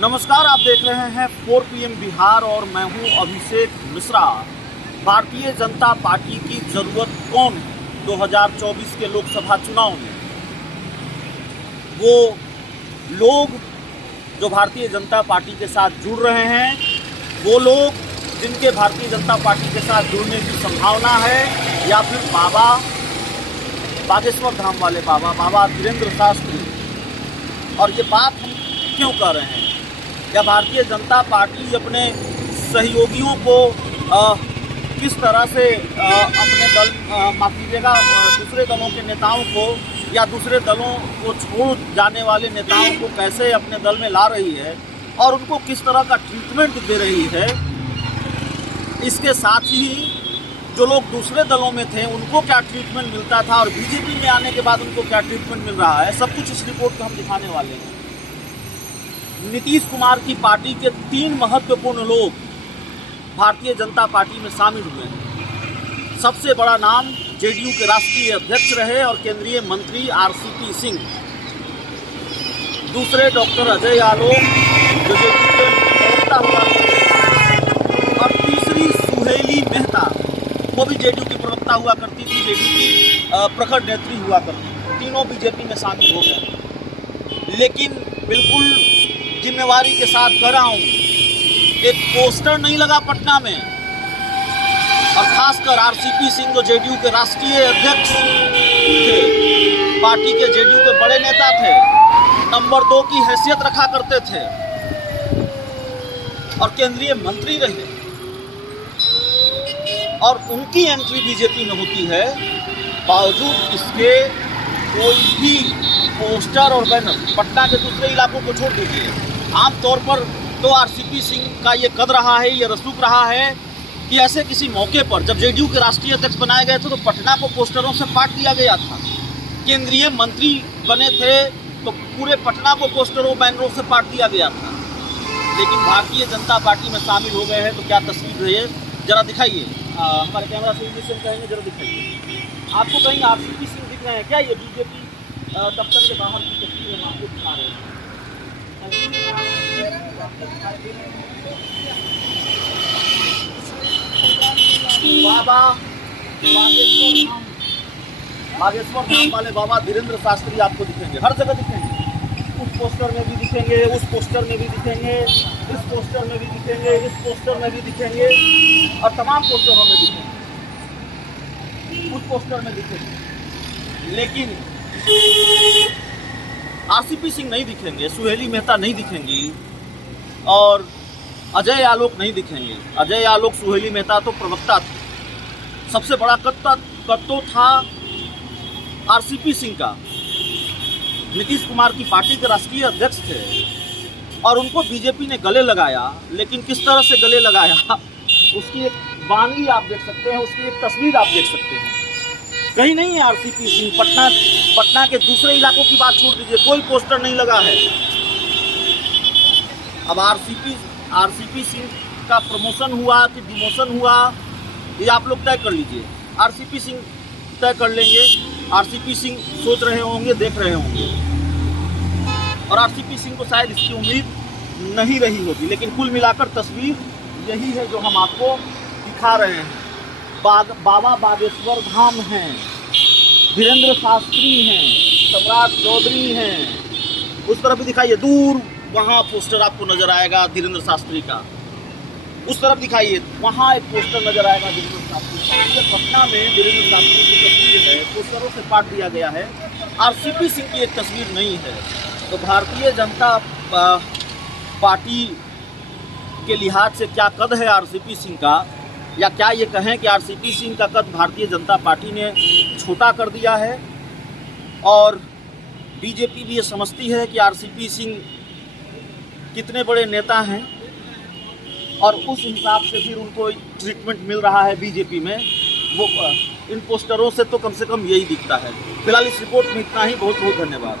नमस्कार, आप देख रहे हैं 4 PM बिहार और मैं हूं अभिषेक मिश्रा। भारतीय जनता पार्टी की ज़रूरत कौन है 2024 के लोकसभा चुनाव में? वो लोग जो भारतीय जनता पार्टी के साथ जुड़ रहे हैं, वो लोग जिनके भारतीय जनता पार्टी के साथ जुड़ने की संभावना है, या फिर बागेश्वर धाम वाले बाबा धीरेन्द्र शास्त्री। और ये बात हम क्यों कर रहे हैं? या भारतीय जनता पार्टी अपने सहयोगियों को किस तरह से अपने दल माफ कीजिएगा दूसरे दलों के नेताओं को या दूसरे दलों को छोड़ जाने वाले नेताओं को कैसे अपने दल में ला रही है और उनको किस तरह का ट्रीटमेंट दे रही है। इसके साथ ही जो लोग दूसरे दलों में थे उनको क्या ट्रीटमेंट मिलता था और बीजेपी में आने के बाद उनको क्या ट्रीटमेंट मिल रहा है, सब कुछ इस रिपोर्ट में हम दिखाने वाले हैं। नीतीश कुमार की पार्टी के 3 महत्वपूर्ण लोग भारतीय जनता पार्टी में शामिल हुए हैं। सबसे बड़ा नाम जेडीयू के राष्ट्रीय अध्यक्ष रहे और केंद्रीय मंत्री आरसीपी सिंह। दूसरे डॉक्टर अजय आलोक जो जेडीयू के प्रवक्ता हुआ करते, और तीसरी सुहेली मेहता, वो भी जेडीयू की प्रवक्ता हुआ करती थी, जेडीयू की प्रखर नेत्री हुआ करती। तीनों बीजेपी में शामिल हो गए। लेकिन बिल्कुल जिम्मेवारी के साथ कर रहा हूँ, एक पोस्टर नहीं लगा पटना में, और खासकर आरसीपी सिंह जो जेडीयू के राष्ट्रीय अध्यक्ष थे, पार्टी के जेडीयू के बड़े नेता थे, नंबर 2 की हैसियत रखा करते थे और केंद्रीय मंत्री रहे, और उनकी एंट्री बीजेपी में होती है। बावजूद इसके कोई भी पोस्टर और बैनर, पटना के दूसरे इलाकों को छोड़ दीजिए, आमतौर पर तो आरसीपी सिंह का ये कद रहा है, ये रसूख रहा है कि ऐसे किसी मौके पर जब जेडीयू के राष्ट्रीय अध्यक्ष बनाए गए थे तो पटना को पोस्टरों से पाट दिया गया था। केंद्रीय मंत्री बने थे तो पूरे पटना को पोस्टरों बैनरों से पाट दिया गया था। लेकिन भारतीय जनता पार्टी में शामिल हो गए हैं तो क्या तस्वीर रही है, जरा दिखाइए। हमारे कैमरा से कहेंगे, जरा दिखाइए। आपको कहीं आरसीपी सिंह दिख रहे हैं क्या? ये बीजेपी दफ्तर के बाहर की तस्वीर हम आपको दिखा रहे हैं। बागेश्वर धाम वाले बाबा धीरेन्द्र शास्त्री आपको दिखेंगे, हर जगह दिखेंगे। उस पोस्टर में भी दिखेंगे, उस पोस्टर में भी दिखेंगे, इस पोस्टर में भी दिखेंगे, इस पोस्टर में भी दिखेंगे, और तमाम पोस्टरों में दिखेंगे, उस पोस्टर में दिखेंगे। लेकिन आरसीपी सिंह नहीं दिखेंगे, सुहेली मेहता नहीं दिखेंगी, और अजय आलोक नहीं दिखेंगे। अजय आलोक, सुहेली मेहता तो प्रवक्ता थे। सबसे बड़ा कद तो था आरसीपी सिंह का। नीतीश कुमार की पार्टी के राष्ट्रीय अध्यक्ष थे और उनको बीजेपी ने गले लगाया। लेकिन किस तरह से गले लगाया, उसकी एक वानगी आप देख सकते हैं, उसकी एक तस्वीर आप देख सकते हैं। कहीं नहीं है आरसीपी सिंह। पटना के दूसरे इलाकों की बात छोड़ दीजिए, कोई पोस्टर नहीं लगा है। अब आरसीपी सिंह का प्रमोशन हुआ कि डिमोशन हुआ, ये आप लोग तय कर लीजिए। आरसीपी सिंह तय कर लेंगे। आरसीपी सिंह सोच रहे होंगे, देख रहे होंगे, और आरसीपी सिंह को शायद इसकी उम्मीद नहीं रही होगी। लेकिन कुल मिलाकर तस्वीर यही है जो हम आपको दिखा रहे हैं। बाबा बागेश्वर धाम हैं, धीरेन्द्र शास्त्री हैं, सम्राट चौधरी हैं। उस तरफ भी दिखाइए, दूर वहाँ पोस्टर आपको नजर आएगा धीरेन्द्र शास्त्री का। उस तरफ दिखाइए, वहाँ एक पोस्टर नजर आएगा धीरेन्द्र शास्त्री का। पटना में धीरेन्द्र शास्त्री की तस्वीर है, पोस्टरों से पाट दिया गया है। आरसीपी सिंह की एक तस्वीर नहीं है। तो भारतीय जनता पार्टी के लिहाज से क्या कद है आरसीपी सिंह का, या क्या ये कहें कि आरसीपी सिंह का कद भारतीय जनता पार्टी ने छोटा कर दिया है? और बीजेपी भी ये समझती है कि आरसीपी सिंह कितने बड़े नेता हैं, और उस हिसाब से फिर उनको ट्रीटमेंट मिल रहा है बीजेपी में। वो इन पोस्टरों से तो कम से कम यही दिखता है। फिलहाल इस रिपोर्ट में इतना ही। बहुत बहुत धन्यवाद।